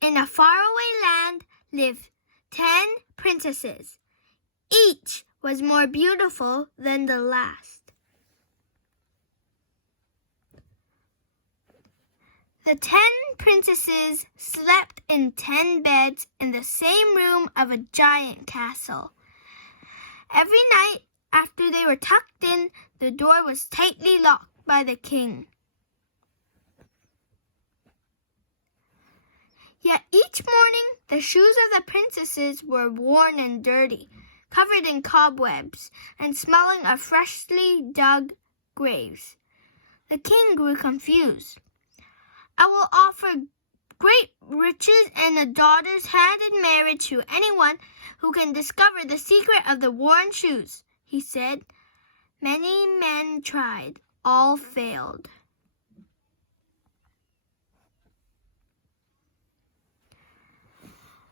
In a faraway land lived 10 princesses. Each was more beautiful than the last. The 10 princesses slept in 10 beds in the same room of a giant castle. Every night after they were tucked in, the door was tightly locked by the king. Yet each morning, the shoes of the princesses were worn and dirty, covered in cobwebs, and smelling of freshly dug graves. The king grew confused. "I will offer great riches and a daughter's hand in marriage to anyone who can discover the secret of the worn shoes," he said. Many men tried. All failed.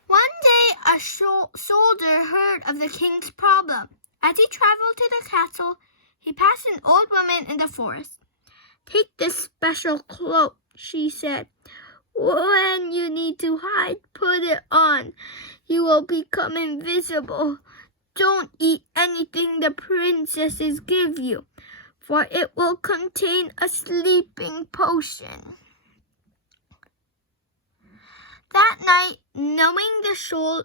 One day, a soldier heard of the king's problem. As he traveled to the castle, he passed an old woman in the forest. "Take this special cloak," she said. "When you need to hide, put it on. You will become invisible. Don't eat anything the princesses give you, for it will contain a sleeping potion." That night, knowing the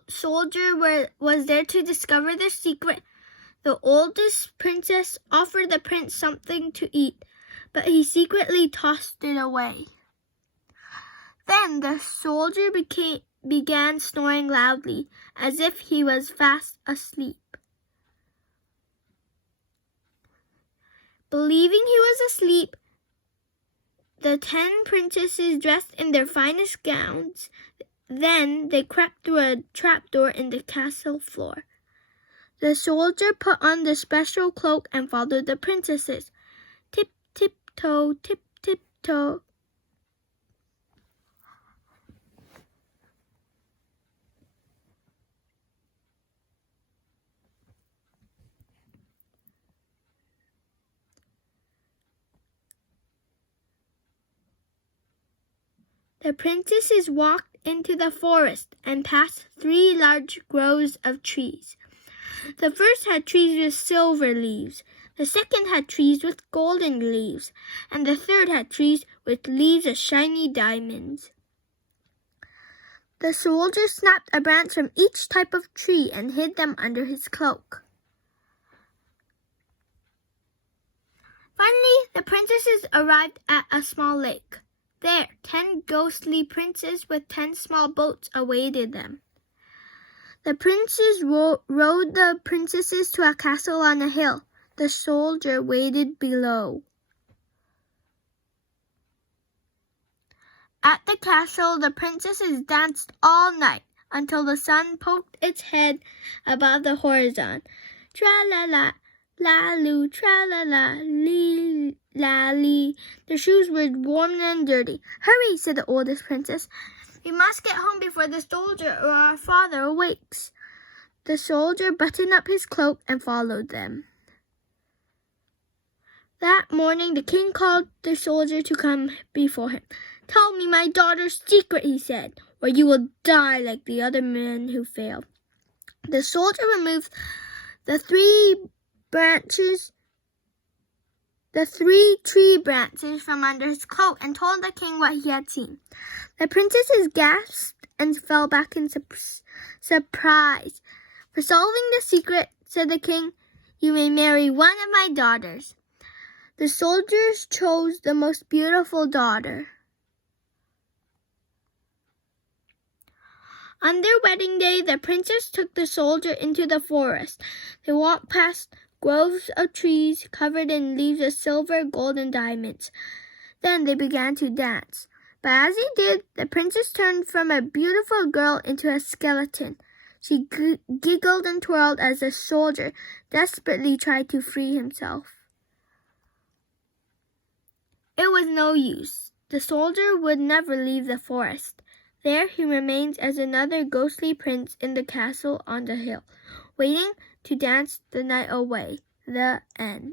soldier was there to discover the secret, the oldest princess offered the prince something to eat, but he secretly tossed it away. Then the soldier began snoring loudly, as if he was fast asleep. Believing he was asleep, the 10 princesses dressed in their finest gowns. Then they crept through a trapdoor in the castle floor. The soldier put on the special cloak and followed the princesses. Tip, tip, toe, tip, tip, toe. The princesses walked into the forest and passed 3 large groves of trees. The first had trees with silver leaves, the second had trees with golden leaves, and the third had trees with leaves of shiny diamonds. The soldier snapped a branch from each type of tree and hid them under his cloak. Finally, the princesses arrived at a small lake. There, 10 ghostly princes with 10 small boats awaited them. The princes rowed the princesses to a castle on a hill. The soldier waited below. At the castle, the princesses danced all night until the sun poked its head above the horizon. Tra-la-la, la-loo, tra-la-la, lee-la-lee. Their shoes were warm and dirty. "Hurry," said the oldest princess. "We must get home before the soldier or our father awakes." The soldier buttoned up his cloak and followed them. That morning, the king called the soldier to come before him. "Tell me my daughter's secret," he said, "or you will die like the other men who failed." The soldier removed the 3 tree branches from under his cloak and told the king what he had seen. The princesses gasped and fell back in surprise. "For solving the secret," said the king, "you may marry one of my daughters." The soldiers chose the most beautiful daughter. On their wedding day, the princess took the soldier into the forest. They walked past groves of trees covered in leaves of silver, gold, and diamonds. Then they began to dance. But as they did, the princess turned from a beautiful girl into a skeleton. She giggled and twirled as the soldier desperately tried to free himself. It was no use. The soldier would never leave the forest. There he remains as another ghostly prince in the castle on the hill, waiting to dance the night away. The end.